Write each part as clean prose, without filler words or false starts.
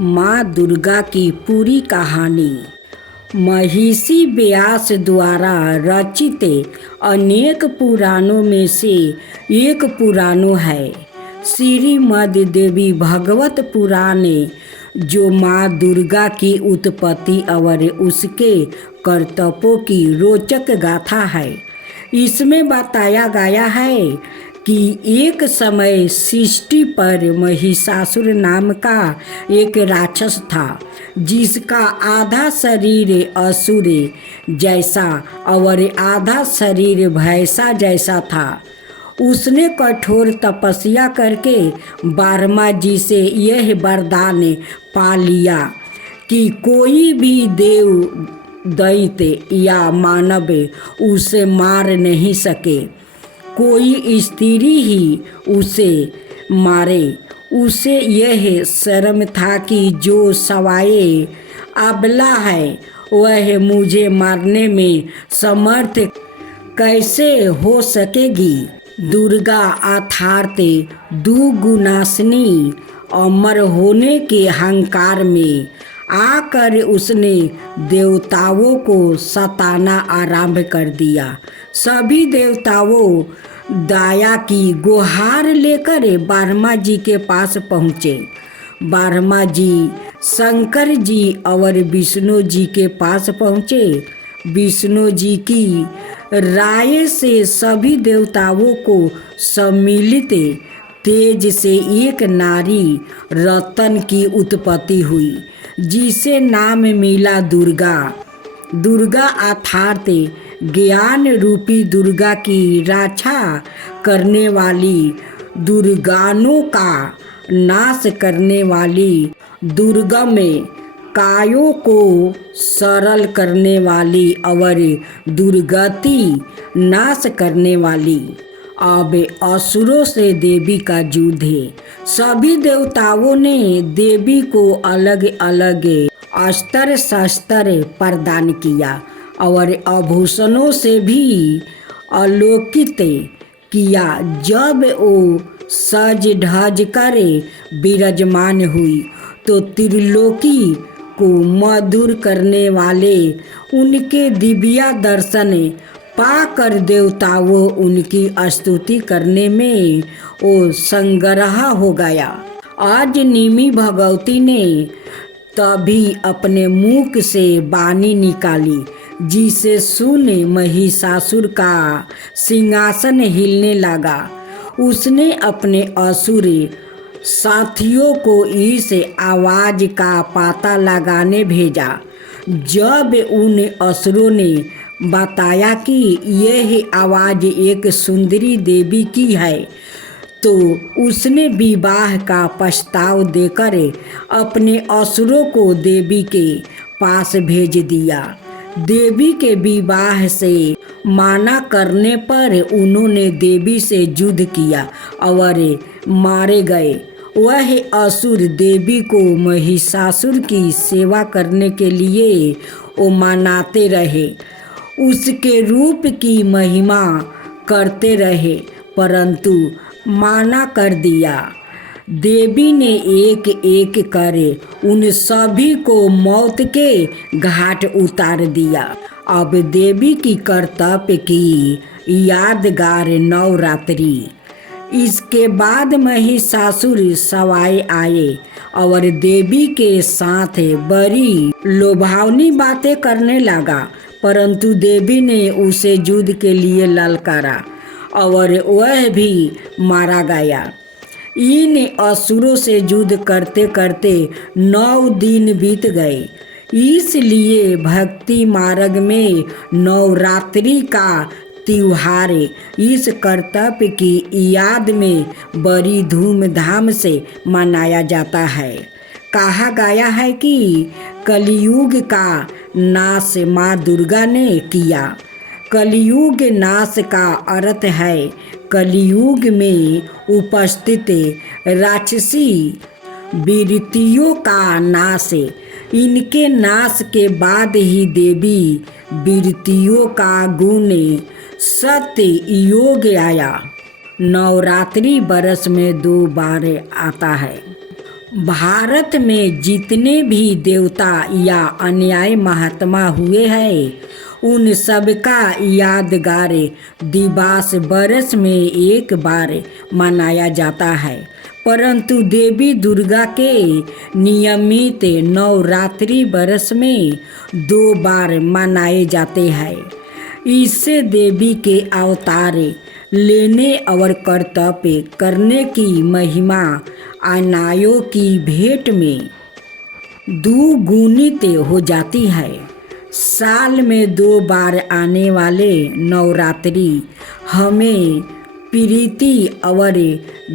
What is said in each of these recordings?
माँ दुर्गा की पूरी कहानी महिषी व्यास द्वारा रचित अनेक पुराणों में से एक पुराण है श्रीमद् देवी भागवत पुराण, जो माँ दुर्गा की उत्पत्ति और उसके कर्तव्यों की रोचक गाथा है। इसमें बताया गया है कि एक समय सृष्टि पर महिषासुर नाम का एक राक्षस था, जिसका आधा शरीर असुर जैसा और आधा शरीर भैंसा जैसा था। उसने कठोर तपस्या करके ब्रह्मा जी से यह वरदान पा लिया कि कोई भी देव, दैत्य या मानव उसे मार नहीं सके। कोई स्त्री ही उसे मारे। उसे यह शर्म था कि जो सवाए अबला है वह मुझे मारने में समर्थ कैसे हो सकेगी। दुर्गा अर्थात दुगुणासिनी अमर होने के अहंकार में आकर उसने देवताओं को सताना आरंभ कर दिया। सभी देवताओं दया की गुहार लेकर ब्रह्मा जी के पास पहुँचे। ब्रह्मा जी शंकर जी और विष्णु जी के पास पहुँचे। विष्णु जी की राय से सभी देवताओं को सम्मिलित तेज से एक नारी रतन की उत्पत्ति हुई, जिसे नाम मिला दुर्गा। दुर्गा अर्थात ज्ञान रूपी दुर्गा की रक्षा करने वाली, दुर्गानों का नाश करने वाली, दुर्गम कायों को सरल करने वाली और दुर्गति नाश करने वाली। अब असुरों से देवी का युद्ध है। सभी देवताओं ने देवी को अलग अलग अस्त्र शस्त्र प्रदान किया और आभूषणों से भी आलोकित किया। जब वो सज धज कर विराजमान हुई तो त्रिलोकी को मधुर करने वाले उनके दिव्य दर्शन पाकर देवताओं उनकी स्तुति करने में वो संग्रह हो गया। आज निमी भगवती ने तभी अपने मुख से वाणी निकाली, जिसे सुन महिषासुर का सिंहासन हिलने लगा। उसने अपने असुर साथियों को इस आवाज का पता लगाने भेजा। जब उन असुरों ने बताया कि यह आवाज एक सुंदरी देवी की है, तो उसने विवाह का प्रस्ताव देकर अपने असुरों को देवी के पास भेज दिया। देवी के विवाह से माना करने पर उन्होंने देवी से युद्ध किया और मारे गए। वह असुर देवी को महिषासुर की सेवा करने के लिए वो मनाते रहे, उसके रूप की महिमा करते रहे, परंतु माना कर दिया। देवी ने एक एक कर उन सभी को मौत के घाट उतार दिया। अब देवी की कर्तव्य की यादगार नवरात्रि। इसके बाद महिषासुर सवाए आए और देवी के साथ बड़ी लोभावनी बातें करने लगा, परंतु देवी ने उसे युद्ध के लिए ललकारा और वह भी मारा गया। इन असुरों से युद्ध करते करते 9 दिन बीत गए। इसलिए भक्ति मार्ग में नवरात्रि का त्योहार इस कर्तव्य की याद में बड़ी धूमधाम से मनाया जाता है। कहा गया है कि कलियुग का नाश माँ दुर्गा ने किया। कलियुग नाश का अर्थ है कलियुग में उपस्थित राक्षसी वृत्तियों का नाश। इनके नाश के बाद ही देवी वृत्तियों का गुण सत्य योग आया। नवरात्रि बरस में 2 बार आता है। भारत में जितने भी देवता या अन्याय महात्मा हुए हैं उन सबका यादगार दिवस बरस में एक बार मनाया जाता है। परंतु देवी दुर्गा के नियमित नवरात्रि बरस में 2 बार मनाए जाते हैं। इससे देवी के अवतार लेने और कर्तव्य करने की महिमा अनायों की भेंट में दुगुनित हो जाती है। साल में 2 बार आने वाले नवरात्रि हमें प्रीति और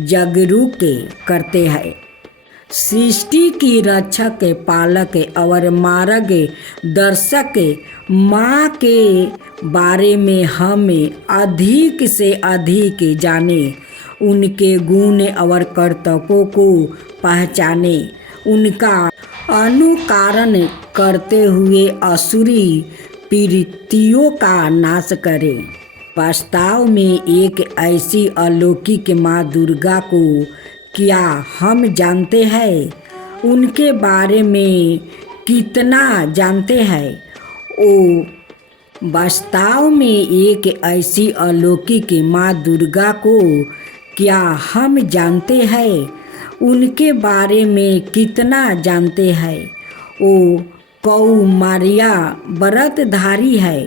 जागरूक करते हैं। सृष्टि की रक्षक, पालक और मार्ग दर्शक माँ के बारे में हमें अधिक से अधिक जाने, उनके गुण और कर्तव्यों को पहचाने, उनका अनुकरण करते हुए असुरी प्रीतियों का नाश करें। वास्तव में एक ऐसी अलौकिक माँ दुर्गा को क्या हम जानते हैं? उनके बारे में कितना जानते हैं? ओ वास्तव में एक ऐसी अलौकिक माँ दुर्गा को क्या हम जानते हैं? उनके बारे में कितना जानते हैं? ओ कौमार्या व्रतधारी है,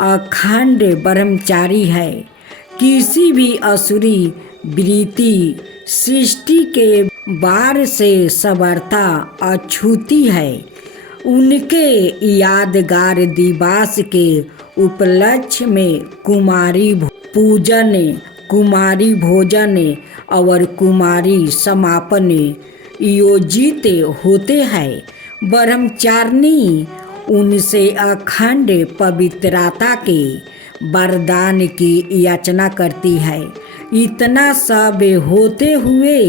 अखंड ब्रह्मचारी है, किसी भी असुरी वृत्ति सृष्टि के बार से सर्वथा अछूती है। उनके यादगार दिवस के उपलक्ष्य में कुमारी पूजन, कुमारी भोजन और कुमारी समापन आयोजित होते हैं। ब्रह्मचारिणी उनसे अखंड पवित्रता के वरदान की याचना करती है। इतना सब होते हुए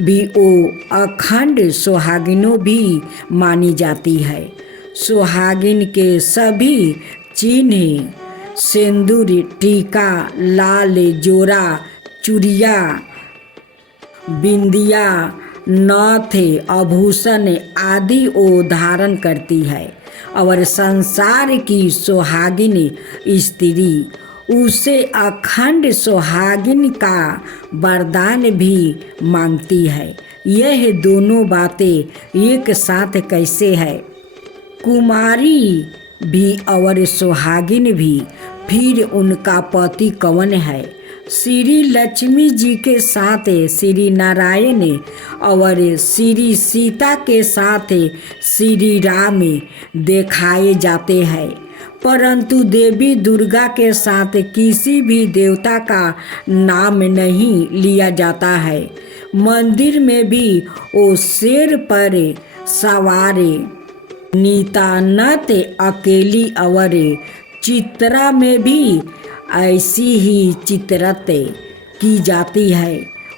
भी वो अखंड सुहागिनों भी मानी जाती है। सुहागिन के सभी चिन्ह, सिंदूर, टीका, लाल जोरा, चूड़िया, बिंदिया, नथ, आभूषण आदि वो धारण करती है और संसार की सुहागिन स्त्री उसे अखंड सुहागिन का वरदान भी मांगती है। यह दोनों बातें एक साथ कैसे है? कुमारी भी और सुहागिन भी, फिर उनका पति कौन है? श्री लक्ष्मी जी के साथ श्री नारायण और श्री सीता के साथ श्री राम दिखाए जाते हैं। परंतु देवी दुर्गा के साथ किसी भी देवता का नाम नहीं लिया जाता है। मंदिर में भी वो शेर पर सवार नित्यानंद अकेली और चित्रा में भी ऐसी ही चित्रत की जाती है।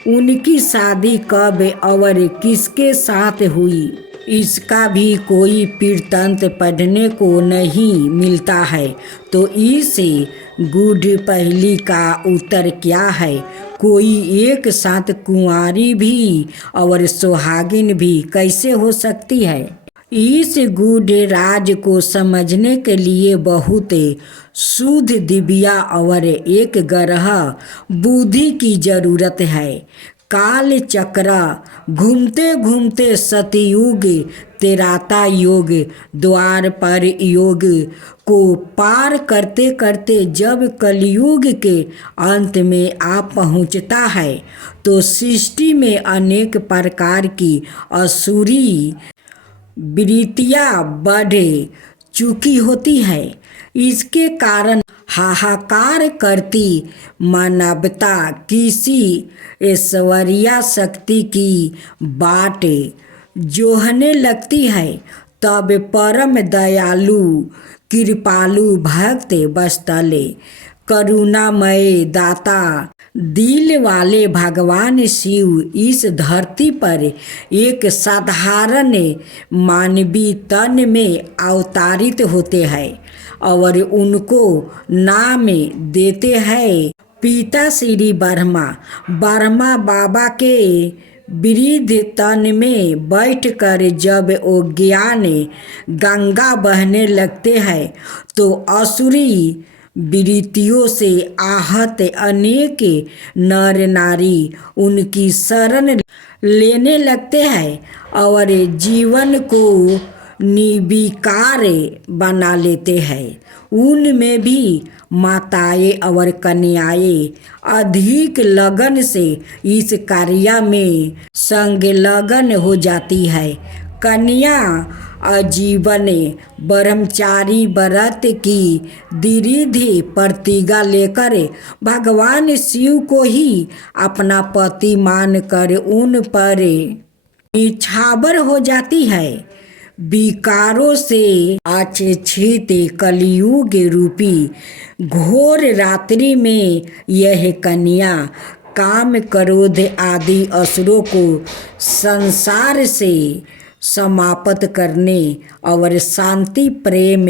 उनकी शादी कब और किसके साथ हुई इसका भी कोई वृत्तांत पढ़ने को नहीं मिलता है। तो इस गूढ़ पहेली का उत्तर क्या है? कोई एक साथ कुंवारी भी और सुहागिन भी कैसे हो सकती है? इस गूढ़ राज को समझने के लिए बहुत शुद्ध दिव्या और एक ग्रह बुद्धि की जरूरत है। काल चक्र घूमते घूमते सतयुग, तेराता योग, द्वार पर योग को पार करते करते जब कलयुग के अंत में आ पहुँचता है तो सृष्टि में अनेक प्रकार की असुरी वृत्तियाँ बढ़ चुकी होती है। इसके कारण हाहाकार करती मानवता किसी ऐश्वर्या शक्ति की बाट जोहने लगती है। तब परम दयालु कृपालु भक्त बस्तले करुणामय दाता दिल वाले भगवान शिव इस धरती पर एक साधारण मानवीय तन में अवतारित होते हैं और उनको नाम देते हैं पिता श्री ब्रह्मा। ब्रह्मा बाबा के वृद्ध तन में बैठकर जब वो ज्ञान गंगा बहने लगते हैं तो असुरी वृत्तियों से आहत अनेक नर नारी उनकी शरण लेने लगते हैं और जीवन को निर्विकार बना लेते हैं। उनमें भी माताएं और कन्याएं अधिक लगन से इस कार्य में संलग्न हो जाती है। कन्या आजीवन ब्रह्मचारी व्रत की दृढ़ प्रतिज्ञा लेकर भगवान शिव को ही अपना पति मानकर उन पर निछावर हो जाती है। विकारों से आच्छादित कलियुग रूपी घोर रात्रि में यह कन्या काम क्रोध आदि असुरों को संसार से समाप्त करने और शांति प्रेम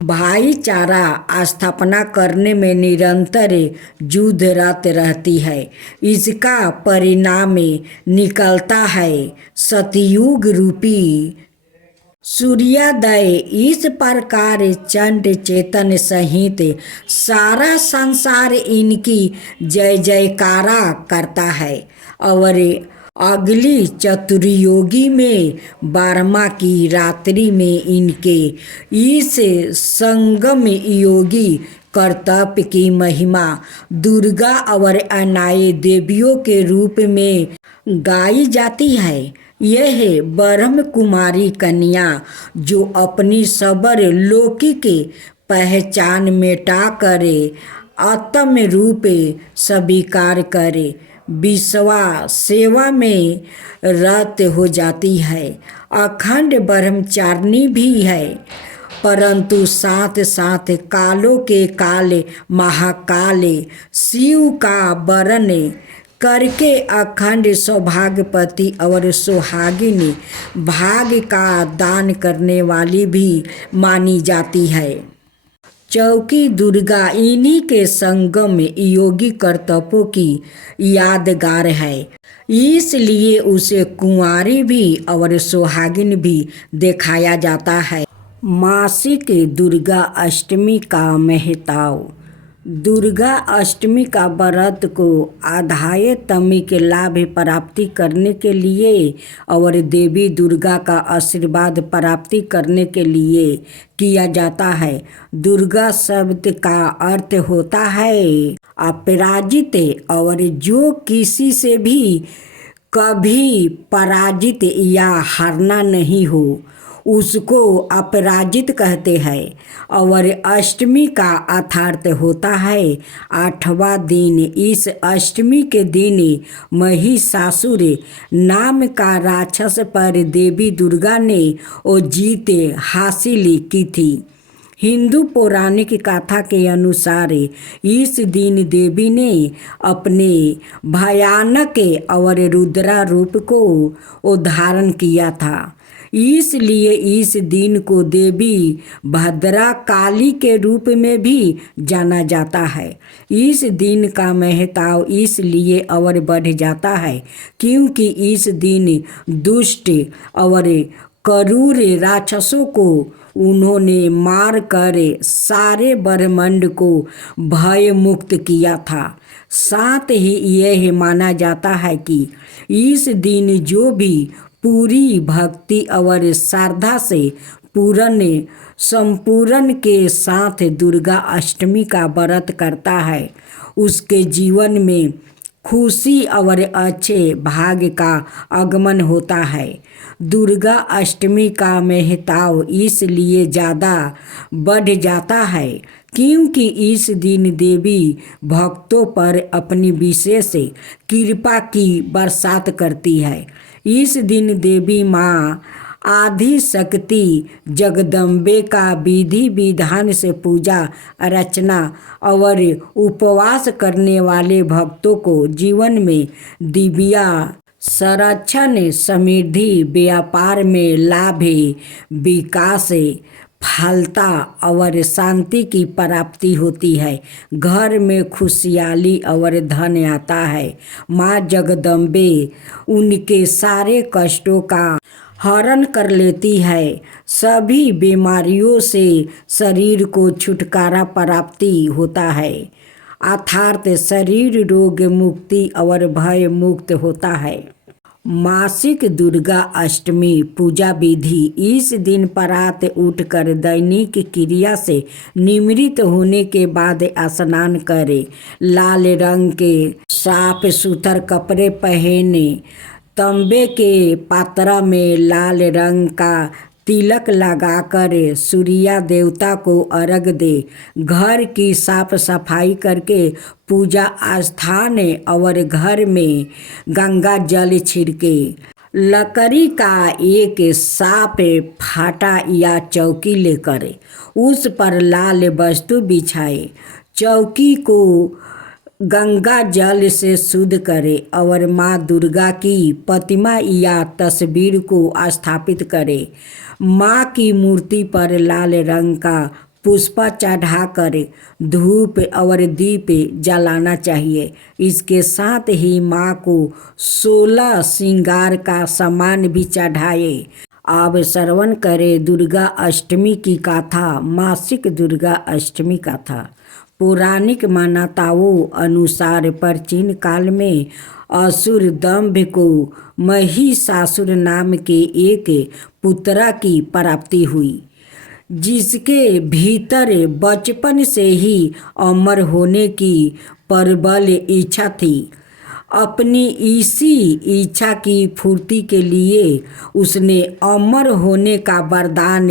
भाईचारा स्थापना करने में निरंतर युद्धरत रहती है। इसका परिणाम निकलता है सतयुग रूपी सूर्योदय। इस प्रकार चंड चेतन सहित सारा संसार इनकी जय जयकारा करता है और अगली चतुर्युगी में 12वां की रात्रि में इनके इस संगम योगी कर्तव्य की महिमा दुर्गा और अन्य देवियों के रूप में गाई जाती है। यह ब्रह्म कुमारी कन्या जो अपनी सबर लौकिक पहचान मिटा करे आत्म रूप स्वीकार करे विश्वा सेवा में रत हो जाती है। अखंड ब्रह्मचारिणी भी है परंतु साथ साथ कालों के काल महाकाल शिव का वरण करके अखंड सौभाग्यपति और सुहागिनी भाग्य का दान करने वाली भी मानी जाती है। चौकी दुर्गा इन्हीं के संगम योगी कर्तव्यों की यादगार है, इसलिए उसे कुंवारी भी और सुहागिन भी दिखाया जाता है। मासिक दुर्गा अष्टमी का महत्व। दुर्गा अष्टमी का व्रत को आध्यात्म के लाभ प्राप्ति करने के लिए और देवी दुर्गा का आशीर्वाद प्राप्ति करने के लिए किया जाता है। दुर्गा शब्द का अर्थ होता है अपराजित और जो किसी से भी कभी पराजित या हारना नहीं हो उसको अपराजित कहते हैं। और अष्टमी का अर्थात होता है 8वां दिन। इस अष्टमी के दिन महिषासुर नाम का राक्षस पर देवी दुर्गा ने वो जीत हासिल की थी। हिंदू पौराणिक कथा के अनुसार इस दिन देवी ने अपने भयानक और रुद्रा रूप को धारण किया था, इसलिए इस दिन को देवी भद्रा काली के रूप में भी जाना जाता है। इस दिन का महत्व इसलिए और बढ़ जाता है क्योंकि इस दिन दुष्ट और क्रूर राक्षसों को उन्होंने मार कर सारे ब्रह्मांड को भय मुक्त किया था। साथ ही यह माना जाता है कि इस दिन जो भी पूरी भक्ति और श्रद्धा से पूर्ण संपूर्ण के साथ दुर्गा अष्टमी का व्रत करता है उसके जीवन में खुशी और अच्छे भाग्य का आगमन होता है। दुर्गा अष्टमी का महत्व इसलिए ज़्यादा बढ़ जाता है क्योंकि इस दिन देवी भक्तों पर अपनी विशेष कृपा की बरसात करती है। इस दिन देवी माँ आदि शक्ति जगदम्बे का विधि विधान से पूजा अर्चना और उपवास करने वाले भक्तों को जीवन में दिव्या संरक्षण समृद्धि व्यापार में लाभ विकास फलता और शांति की प्राप्ति होती है। घर में खुशहाली और धन आता है। माँ जगदम्बे उनके सारे कष्टों का हरण कर लेती है। सभी बीमारियों से शरीर को छुटकारा प्राप्ति होता है, अर्थात शरीर रोग मुक्ति और भय मुक्त होता है। मासिक दुर्गा अष्टमी पूजा विधि। इस दिन प्रात उठकर दैनिक क्रिया से निवृत्त होने के बाद स्नान करें, लाल रंग के साफ सुथरे कपड़े पहने, तांबे के पात्र में लाल रंग का तिलक लगाकर सूर्य देवता को अर्घ दे। घर की साफ सफाई करके पूजा स्थान और घर में गंगा जल छिड़के। लकड़ी का एक साफ फाटा या चौकी लेकर उस पर लाल वस्तु बिछाए। चौकी को गंगा जल से शुद्ध करे और माँ दुर्गा की प्रतिमा या तस्वीर को स्थापित करे। माँ की मूर्ति पर लाल रंग का पुष्प चढ़ाकर धूप और दीप जलाना चाहिए। इसके साथ ही माँ को 16 श्रृंगार का सामान भी चढ़ाए। अब श्रवण करें दुर्गा अष्टमी की कथा। मासिक दुर्गा अष्टमी कथा। पौराणिक मान्यताओं अनुसार प्राचीन काल में असुर दंभ को महिषासुर नाम के एक पुत्रा की प्राप्ति हुई, जिसके भीतर बचपन से ही अमर होने की प्रबल इच्छा थी। अपनी इसी इच्छा की पूर्ति के लिए उसने अमर होने का वरदान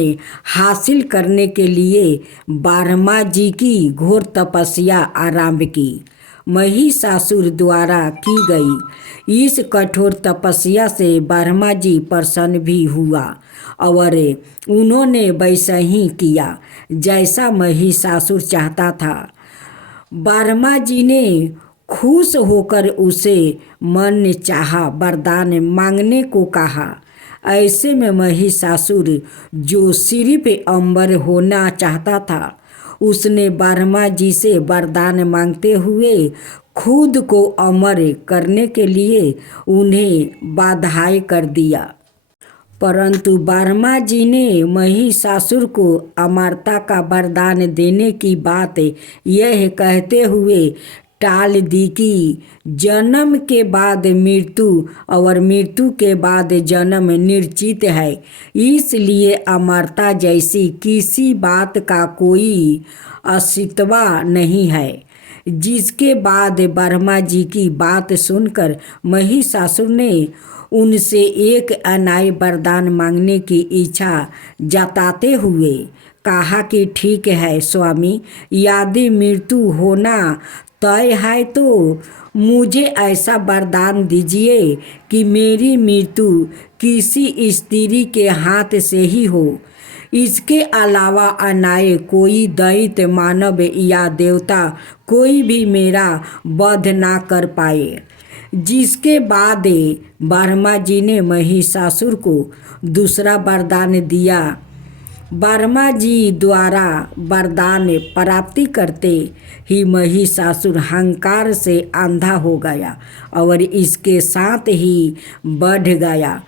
हासिल करने के लिए ब्रह्मा जी की घोर तपस्या आरंभ की। महिषासुर द्वारा की गई इस कठोर तपस्या से ब्रह्मा जी प्रसन्न भी हुआ और उन्होंने वैसा ही किया जैसा महिषासुर चाहता था। ब्रह्मा जी ने खुश होकर उसे मन चाहा वरदान मांगने को कहा। ऐसे में महिषासुर, जो सिर्फ अमर होना चाहता था, उसने ब्रह्मा जी से वरदान मांगते हुए खुद को अमर करने के लिए उन्हें बाध्य कर दिया। परंतु ब्रह्मा जी ने महिषासुर को अमरता का वरदान देने की बात यह कहते हुए टाल दी कि जन्म के बाद मृत्यु और मृत्यु के बाद जन्म निश्चित है, इसलिए अमरता जैसी किसी बात का कोई अस्तित्व नहीं है। जिसके बाद ब्रह्मा जी की बात सुनकर महिषासुर ने उनसे एक अन्याय वरदान मांगने की इच्छा जताते हुए कहा कि ठीक है स्वामी, यदि मृत्यु होना तय है तो मुझे ऐसा वरदान दीजिए कि मेरी मृत्यु किसी स्त्री के हाथ से ही हो। इसके अलावा अन्य कोई दैत्य, मानव या देवता कोई भी मेरा वध ना कर पाए। जिसके बाद ब्रह्मा जी ने महिषासुर को दूसरा वरदान दिया। ब्रह्मा जी द्वारा वरदान प्राप्ति करते ही महिषासुर अहंकार से अंधा हो गया और इसके साथ ही बढ़ गया।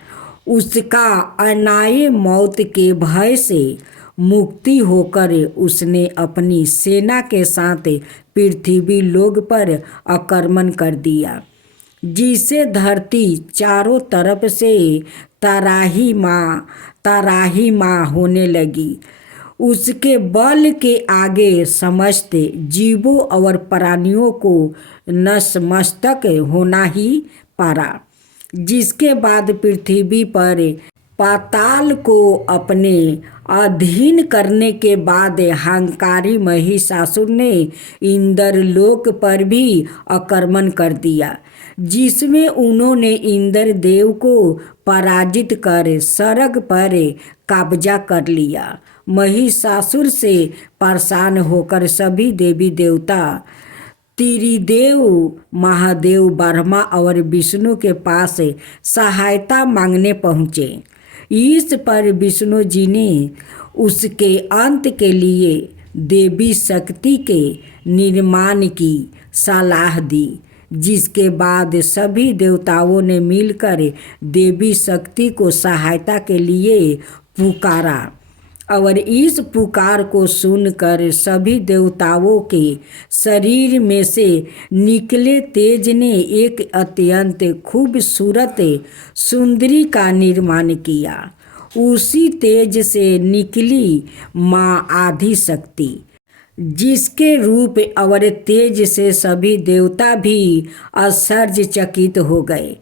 उसका अन्याय मौत के भय से मुक्ति होकर उसने अपनी सेना के साथ पृथ्वी लोक पर आक्रमण कर दिया, जिसे धरती चारों तरफ से तराही माँ होने लगी। उसके बल के आगे समस्त जीवों और प्राणियों को नतमस्तक होना ही पड़ा। जिसके बाद पृथ्वी पर पाताल को अपने अधीन करने के बाद अहंकारी महिषासुर ने इंद्रलोक पर भी आक्रमण कर दिया, जिसमें उन्होंने इंद्र देव को पराजित कर स्वर्ग पर कब्जा कर लिया। महिषासुर से परेशान होकर सभी देवी देवता त्रिदेव महादेव ब्रह्मा और विष्णु के पास सहायता मांगने पहुँचे। इस पर विष्णु जी ने उसके अंत के लिए देवी शक्ति के निर्माण की सलाह दी, जिसके बाद सभी देवताओं ने मिलकर देवी शक्ति को सहायता के लिए पुकारा। और इस पुकार को सुनकर सभी देवताओं के शरीर में से निकले तेज ने एक अत्यंत खूबसूरत सुंदरी का निर्माण किया। उसी तेज से निकली माँ आदि शक्ति, जिसके रूप और तेज से सभी देवता भी आश्चर्यचकित हो गए।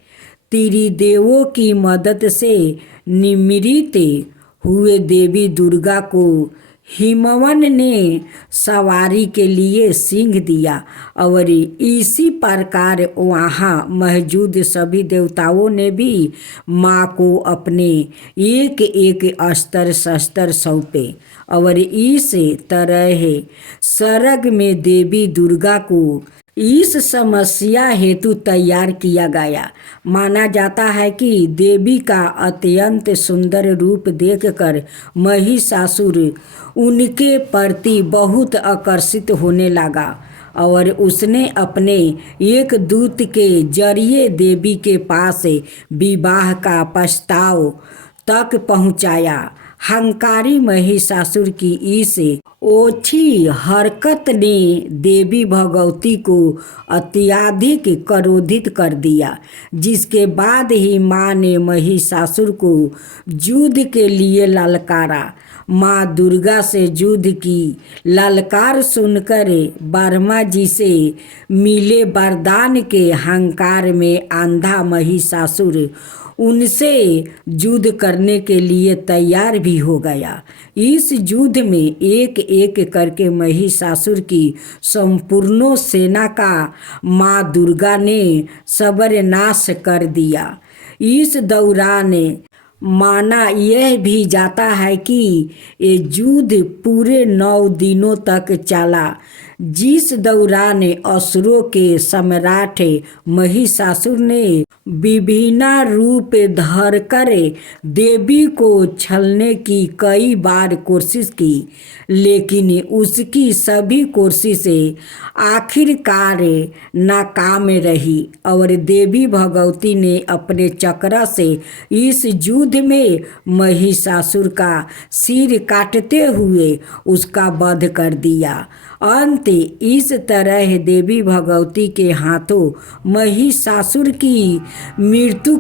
त्रिदेवों की मदद से निमिरित हुए देवी दुर्गा को हिमवन ने सवारी के लिए सिंह दिया और इसी प्रकार वहाँ मौजूद सभी देवताओं ने भी माँ को अपने एक एक अस्त्र शस्त्र सौंपे और इस तरह स्वर्ग में देवी दुर्गा को इस समस्या हेतु तैयार किया गया। माना जाता है कि देवी का अत्यंत सुंदर रूप देखकर महिषासुर उनके प्रति बहुत आकर्षित होने लगा और उसने अपने एक दूत के जरिए देवी के पास विवाह का प्रस्ताव तक पहुंचाया। हंकारी महिषासुर की इस ओछी हरकत ने देवी भगवती को अत्यधिक क्रोधित कर दिया, जिसके बाद ही माँ ने महिषासुर को युद्ध के लिए ललकारा। माँ दुर्गा से युद्ध की ललकार सुनकर ब्रह्मा जी से मिले वरदान के हंकार में अंधा महिषासुर उनसे युद्ध करने के लिए तैयार भी हो गया। इस युद्ध में एक एक करके महिषासुर की संपूर्ण सेना का माँ दुर्गा ने सर्वनाश कर दिया। इस दौरान माना यह भी जाता है कि ये युद्ध पूरे 9 दिनों तक चला, जिस दौरान असुरों के सम्राट महिषासुर ने विभिन्न रूप धरकर देवी को छलने की कई बार कोशिश की, लेकिन उसकी सभी कोशिशें आखिरकार नाकाम रही और देवी भगवती ने अपने चक्र से इस युद्ध में महिषासुर का सिर काटते हुए उसका वध कर दिया। अंत इस तरह देवी भगवती के हाथों महिषासुर की मृत्यु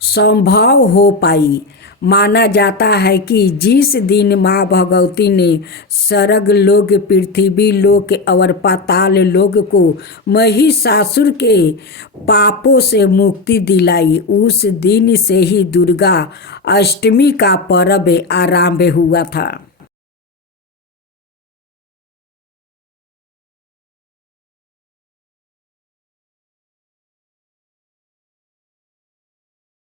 संभव हो पाई। माना जाता है कि जिस दिन माँ भगवती ने स्वर्ग लोक, पृथ्वी लोक और पाताल लोक को महिषासुर के पापों से मुक्ति दिलाई, उस दिन से ही दुर्गा अष्टमी का पर्व आरंभ हुआ था।